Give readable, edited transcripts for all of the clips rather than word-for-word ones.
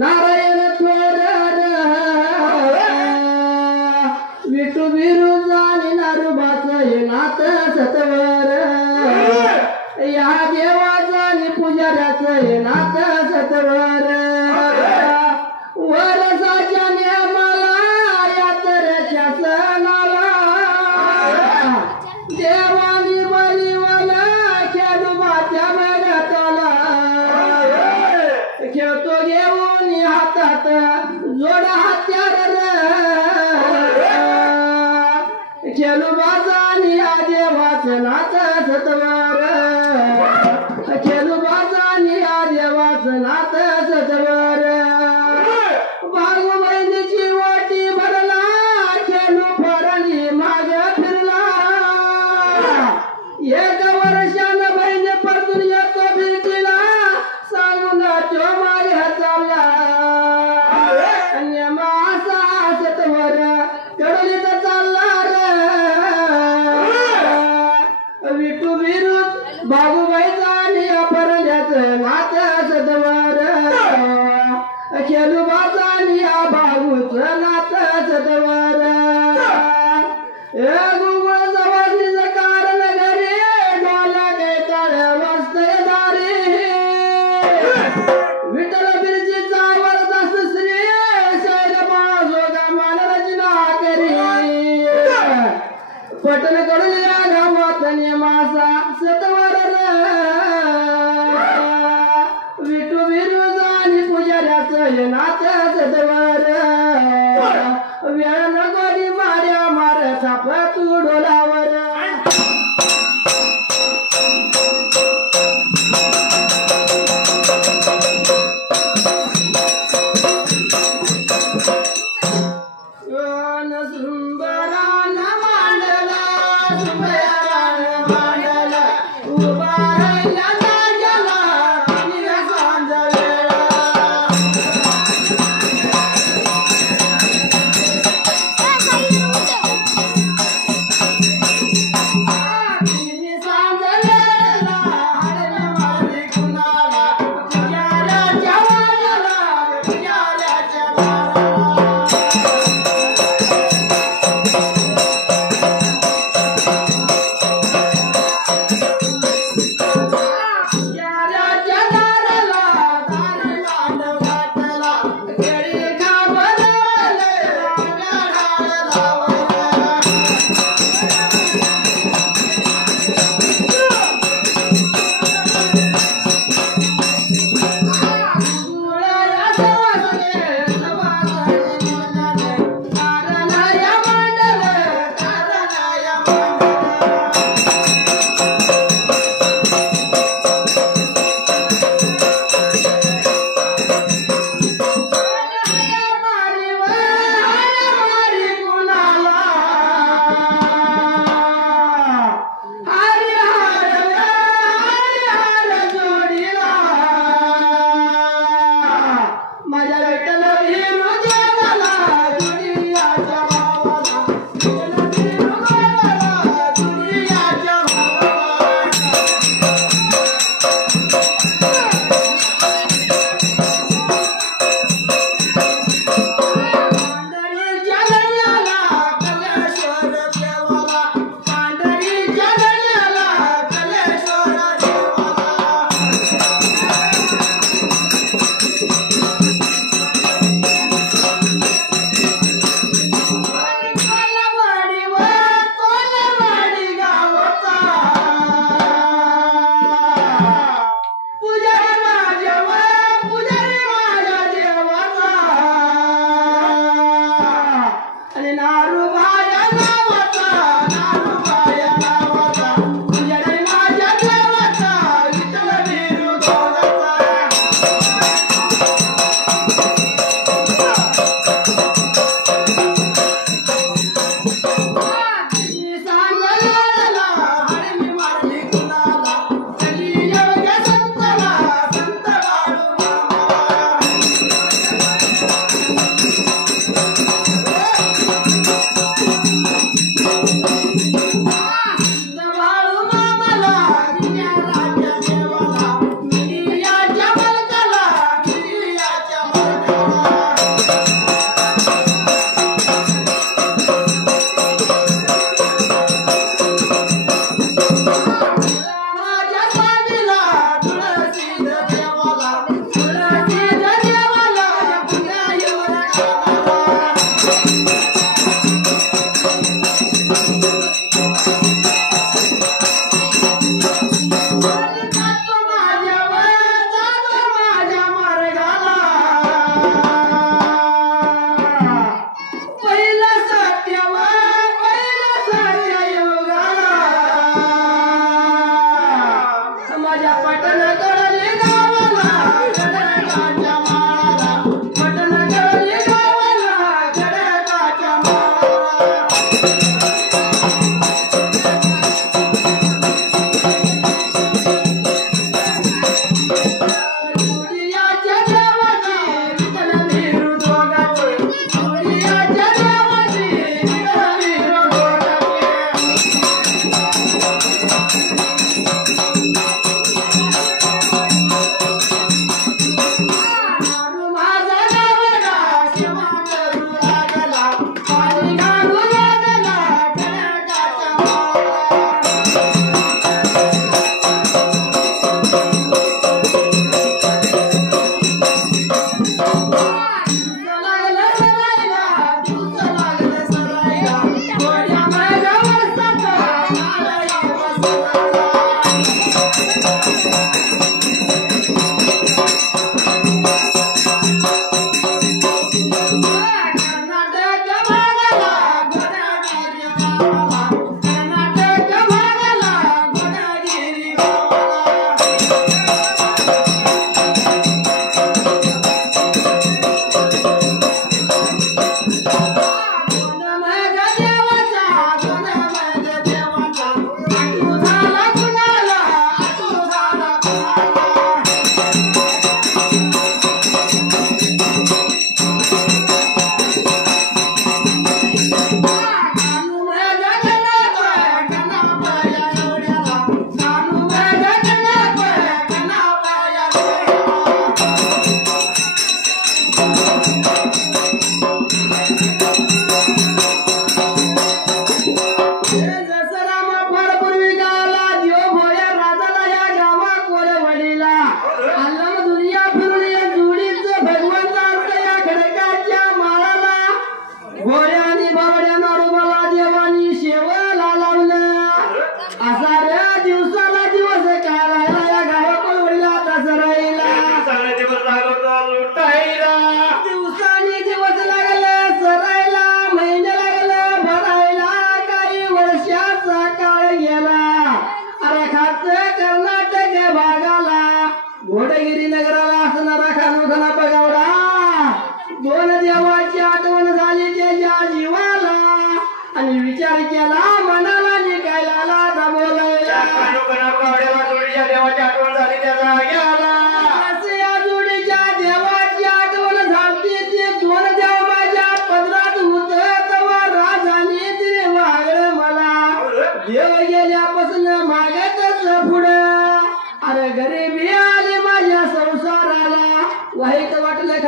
नारायण थोर विठू बिरुजानी नारुबाचं नाथ सतवर या देवाचा नि पुजाऱ्याचं नाथ सतवर वरसाच्या नियमाला यात्रेच्या सणाला देवानी बलिवाला खेळूबाच्या मेळ्यातला खेळतो घेऊन हातात जोडा हत्यार खेळूबाजानी या देवाचं नाथ सतवर खेळूबाजानी या देवाचं नाथ सतवर बागू बहिणीची वाटी भरला खेळू फरणी माग फिरला एक वर्षानं बहीण परतून येतो भिरतीला सांगून तो मागे चालला मासा सतवर कडलीत चालला विठू विरुद्ध बाबूबाईचा आणि अपरण्याचं नाथ सतवर खेळूबाचा आणि या बाबूचं नाथ सतवर गुगळ जवळीचं कारण घरी डोला कैताळ वाजतय दारी विठ्ठल बिरजीचा वरदास श्री शैलपा जोगा मान रचना करी पटन कडून या गावात मासा सतवर विठू बिरुजानी पुजाऱ्याचं नाथ सतवर वेळ नकोरी मार्या मार थाप तू डोलावर सुंदरान मांडला सुंदरान मांडला उभा राहिला जागला निघा सांजवेळा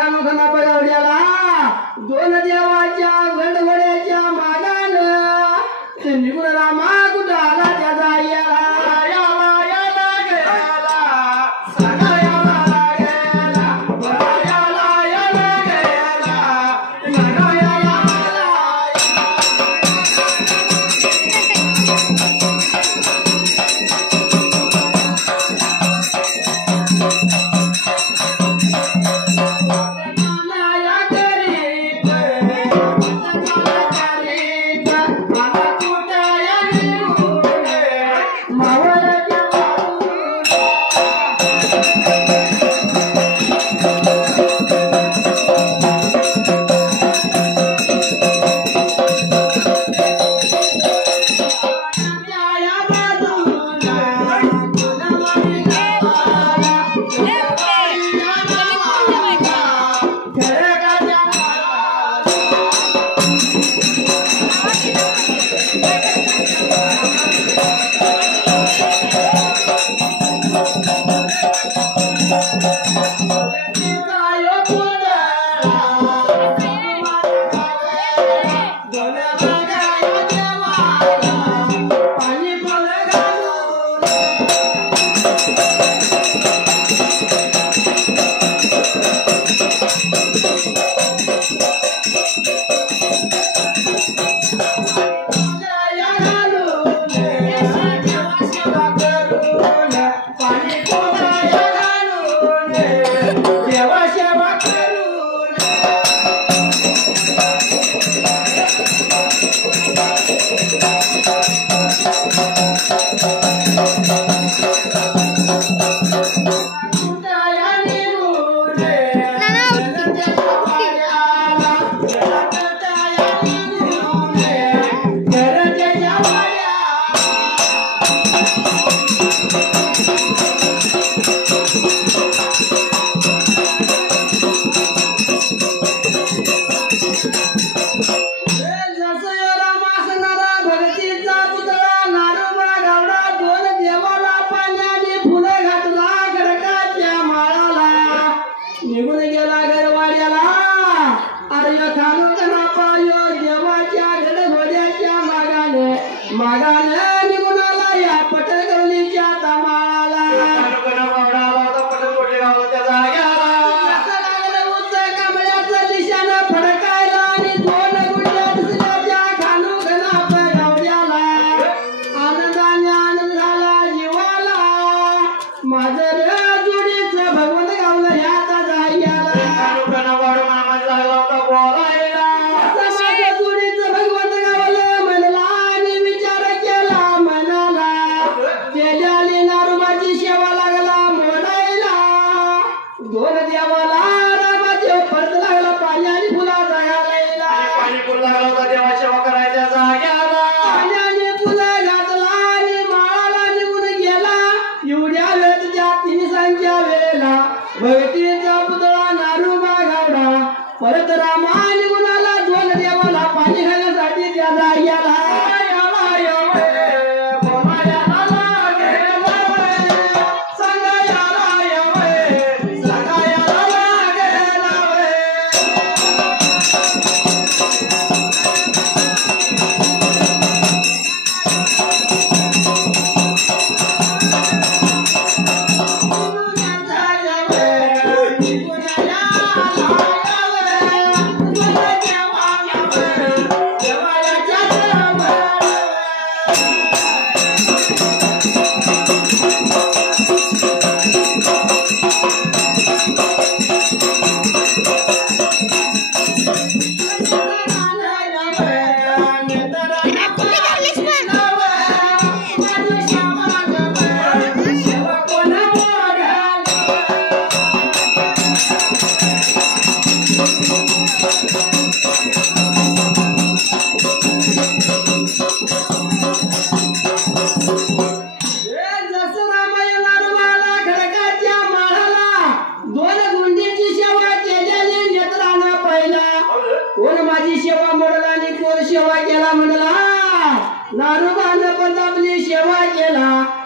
खानू खाना बगावड्याला दोन देवाच्या गडगड्याच्या मागानं निघून रामा कुठं आला त्याचा याला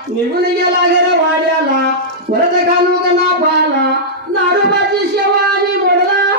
निघून गेला घर वाड्याला परत घालू गला पाला नारोबाची सेवा आणि मोडला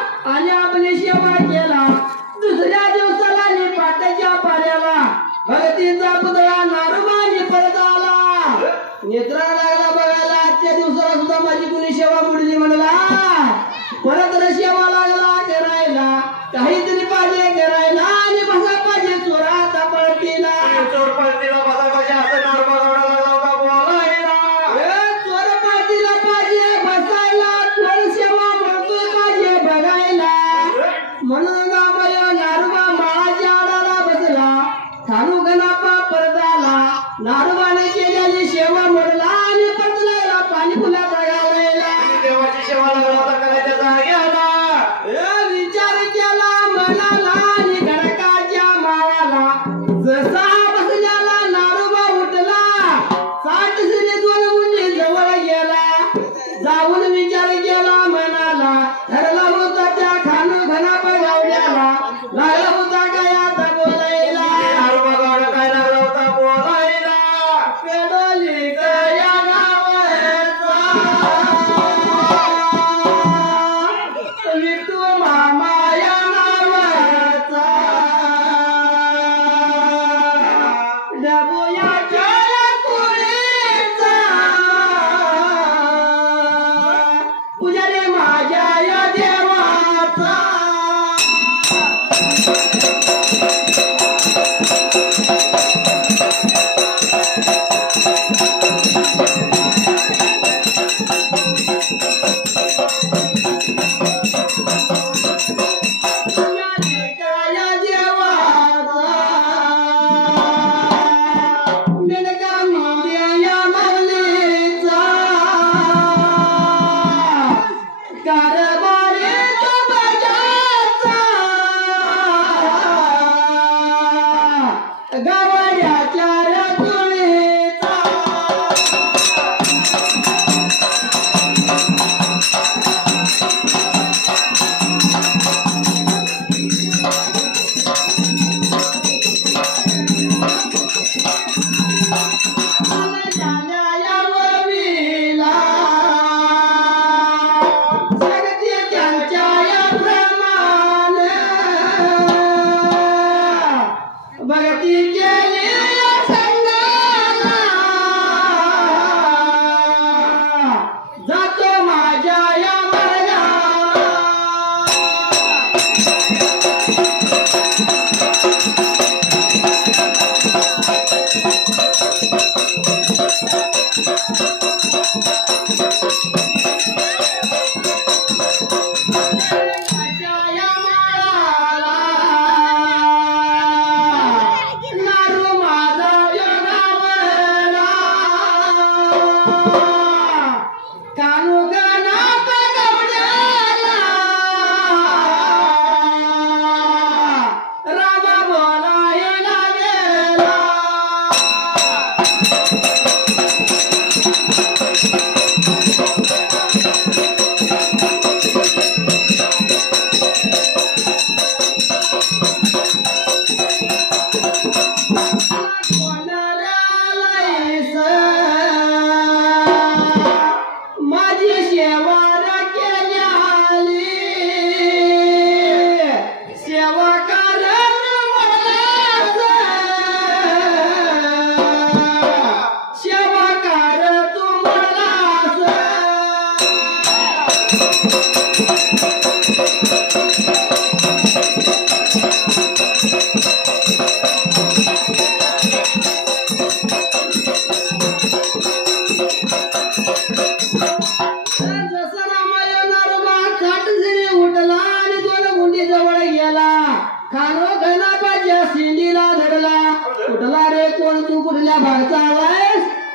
म्हणून रामय नारुबा माझ्या आडाला बसला खानू गणापा परदाला नारुबाने केलेली सेवा मोडला आणि परतला पाणी फुलाचा गावला देवाची सेवा लागला करायच्या जाग्याला विचार केला मनाला आणि गणकाच्या माळाला जसा बसल्याला नारुबा उठला 60 सिरी 2 गुंजी जवळ गेला जाऊन विचार केला मनाला धरला होता त्या खानू घनापा गावल्याला लागला होता गयात बोलायला काय लागला होता बोलायला पेडोली गया गावाचा विठू मामा या नावाचा डबोयाच्या कुळीचा पुजारी माझ्या या देवाचा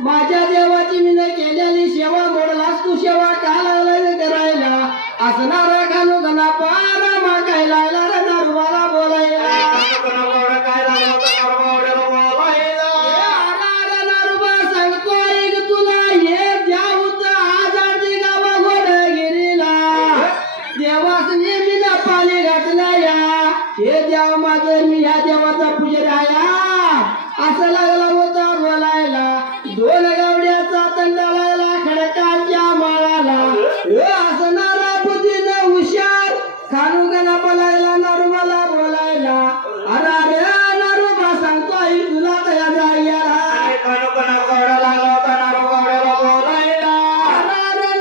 माझ्या देवाची मी केलेली सेवा मोडलास तू सेवा का लागला करायला असणारा खानू गणा पारा मागायला नारुबाला बोलायला नारुबा सांगतोय तुला हे द्याऊच आजादी गावा घोडगिरीला देवास नेहमीला पाणी घातला या हे देव माझं मी ह्या देवाचा पुजारी आहे असं लागला होता बोलायला 2 गावड्याचा तंडा लागला खडकाच्या माळाला असणारा बुद्धीने हुशार खानू गणा बोलायला नारुबाला बोलायला अरे नारुबा सांगतोय तुला तया जायला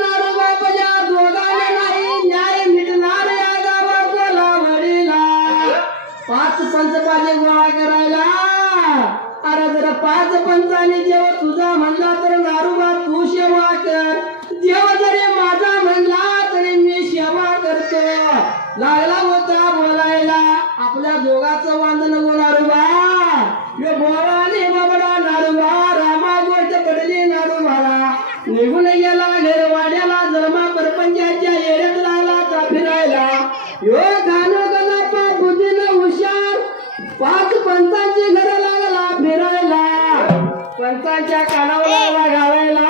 नारुबा बजा दोघांना नाही न्याय मिटणार या गावा गोलावडीला 5 पंच पाहिजे गोळा करायला अरे जरा 5 पंचाने देव तुझा म्हणला तर नारुबा तू सेवा कर देव जरी माझा म्हणला तरी मी सेवा करतो लागला होता बोलायला देवाचं वांदन नारुबा यो बोलाने बाबडा नारुबा रामा गोष्ट पडली नारुबाला निघून गेला घरवाड्याला जन्मा परपंचाच्या येड्यात लागला फिरायला यो खानो गणापा बुद्धीनं हुशार 5 पंचांची घर लागला फिरायला पंचांच्या कानावर घालायला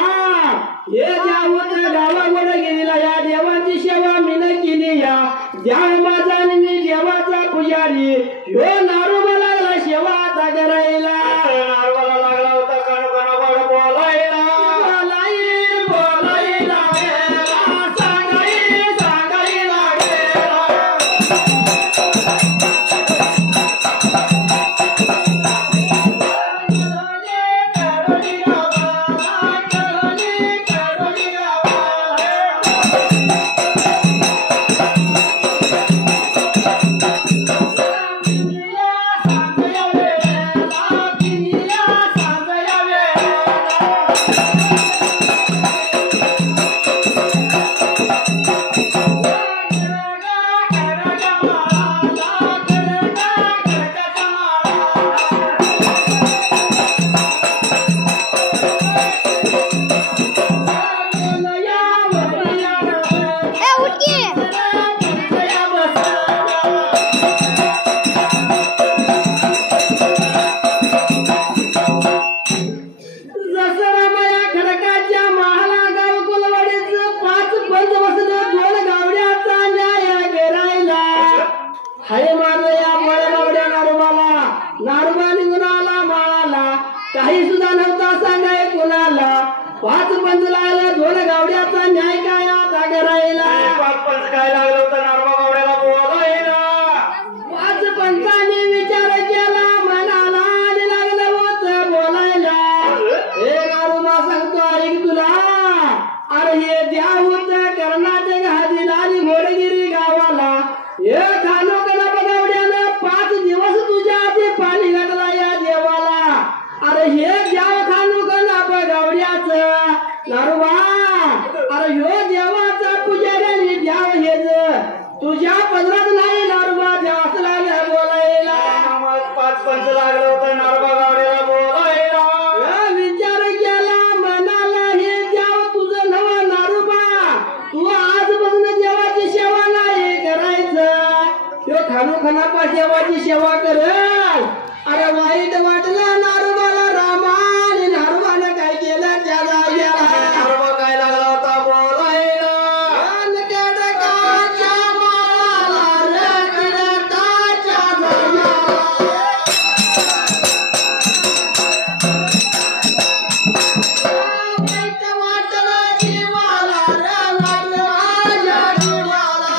हे जाऊन गावावर गेला या देवाची सेवा मीनं केली या ज्या माझा मी देवाचा पुजारी ह्यो नारोबा लागला सेवा आता करायला नारवाला लागला होता कणकण बोलायला बोलायला गेला सांगायला गेला काही सुद्धा नव्हता सांगाय कुणाला 5 पंच लागला 2 गावड्याचा न्याय काय आता करायला 5 पंच काय लागलं होतं नारवा गावड्याला बोलायला 5 पंचांनी विचार केला मनाला आणि लागलं होत बोलायला हे नारुबा सांगतो ऐक तुला अरे हे द्यावूत कर्नाटक हादीला आणि घोडगिरी गावाला हे खानो कला गावड्यानं 5 दिवस तुझ्या आधी पाणी घातला या देवाला अरे हे द्याव खानो कला गावड्याचं नारुबा अरे ह्यो देवाचा पुजाऱ्याने द्याव हेच तुझ्या पदरात नाही नारुबा देवाच लागला बोलायला 5 पंच लागलं होतं नारवा गावड्याला बोलायला विचार केला मनाला हे द्याव तुझं नव नारुबा तू आजपासून देवाची सेवा नाही करायचं ह्यो खानो खानापा देवाची सेवा करल अरे वाईट वाटलं नारुबाला रामा आणि नारुबानं काय केलं त्याला गेला नारवा काय लागला होता बोलायला कडकाच्या माळाला रखडकाच्या झाडाला वाईट वाटलं जीवाला रंगलं माझ्या जीवाला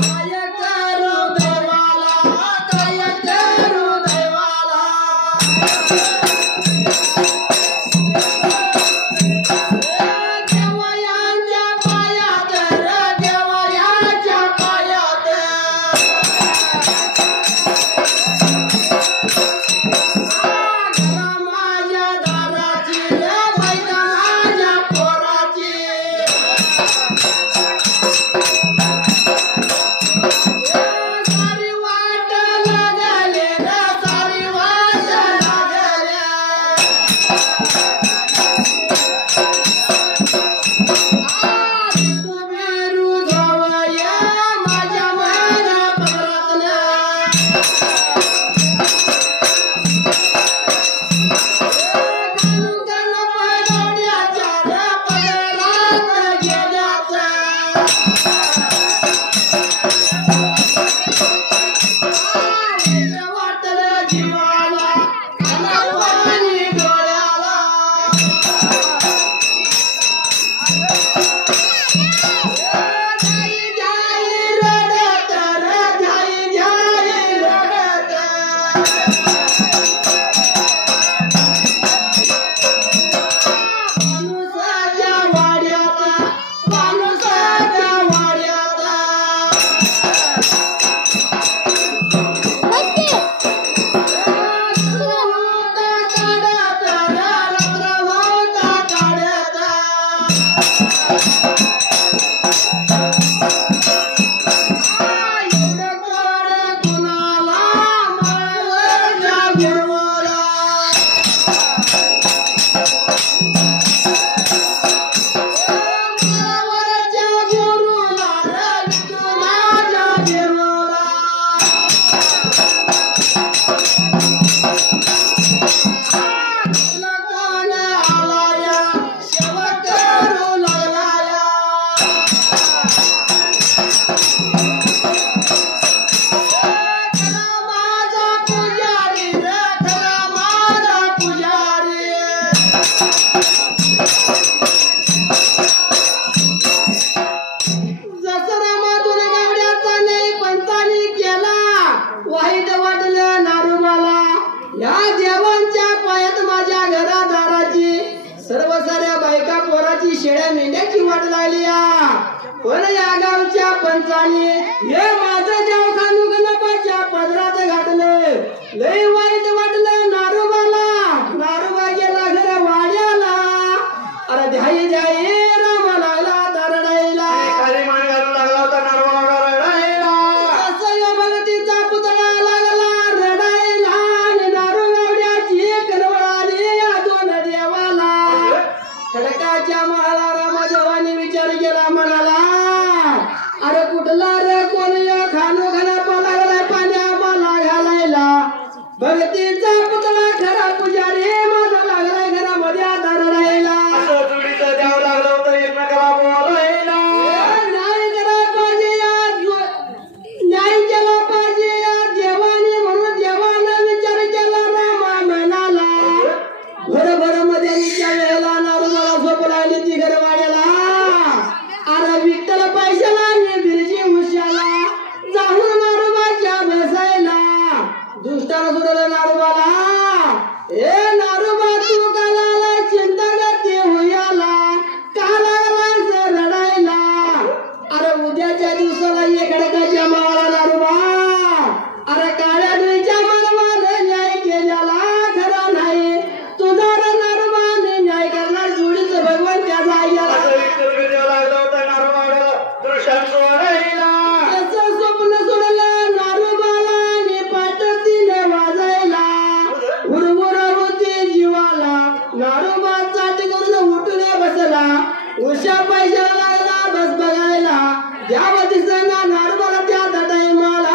काय करू देवाला काय करू देवाला देवयांच्या पायात रे देवयांच्या पायात माझ्या दाराची रे मैदानाच्या पोराची सारी वाट लागले रे सारी वाट लागले मेरू धवया माझ्या माना परतल्या कणकण पडवड्याच्या रे पदरात गेल्याच्या वाटलं जीवाला आला पाणी डोळ्याला जाई जाई रडत रे जाई जाई रडत माणुसाच्या वाड्यात माणुसाच्या वाड्यात काढत शेळ्या मेंढ्याची वाट लागली या पण या गावच्या पंचाने हे माझं जाव खानू गणपाच्या पदरात घातलं लय वाईट वाटलं नारोबाला नारोबा गेला घर वाड्याला अरे ध्याय ध्याय राम लागला दरडायला खाली मान घालू लागला होता नारवा रडायला असं भगतीचा पुतळा लागला रडायला आणि नारोबावड्याची करवळाली या दोन देवाला खडकाच्या महाला रामदेवाने विचार केला म्हणाला अरे कुठला रे कोण या खानू घाला लागला पाण्या मला घालायला भगतीचा पुतळा खरा पुजारी माझा लागलाय घरामध्ये दरडायला असं चुडीचं द्यावं लागलं होतं एकमेकाला बोलायला न्याय करा पाहिजे न्याय केला पाहिजे या देवाने म्हणून देवाला विचार केला रामा म्हणाला भर मध्ये निच्या वेळेला नारुमाला झोप लागली ती घरवाड्याला अरे विठ्ठल पैशाला आणि बिरजी उशाला जाऊन नारुबाच्या बसायला दुष्टाला सुद्धा नारुबाला ए नारुबा तू कालाला चिंता करते होयाला काला रडायला अरे उद्याच्या दिवसाला ये खडकाच्या माळा नारुबा अरे काळ्या डोईच्या मानवाला न्याय केल्याला खरा नाही तुझा नारुबाने न्याय करणार जोडीच भगवान त्या जाग्याला असं विठ्ठल द्यावं लागलं होतं नारवाड्याला दृश्यात सोडायला त्याचं स्वप्न सोडलं नारुबाला आणि पाठतीने वाजायला हुरमुर होती जीवाला नारुबा चाटी करून उठून बसला उशा पैशाला लागला बस बघायला द्यावती संगा नारुबाला त्या टाइमाला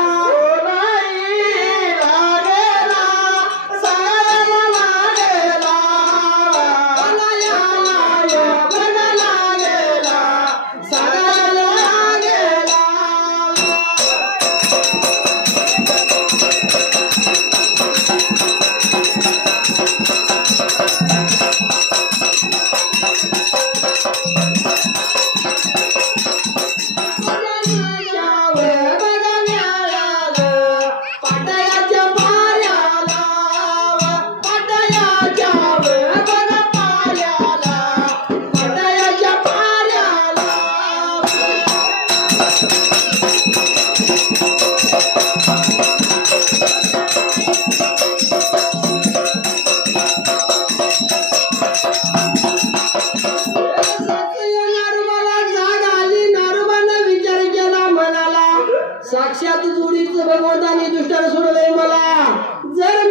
साक्षात जोडीच भगवंताने दुष्टाला सोडलंय मला जर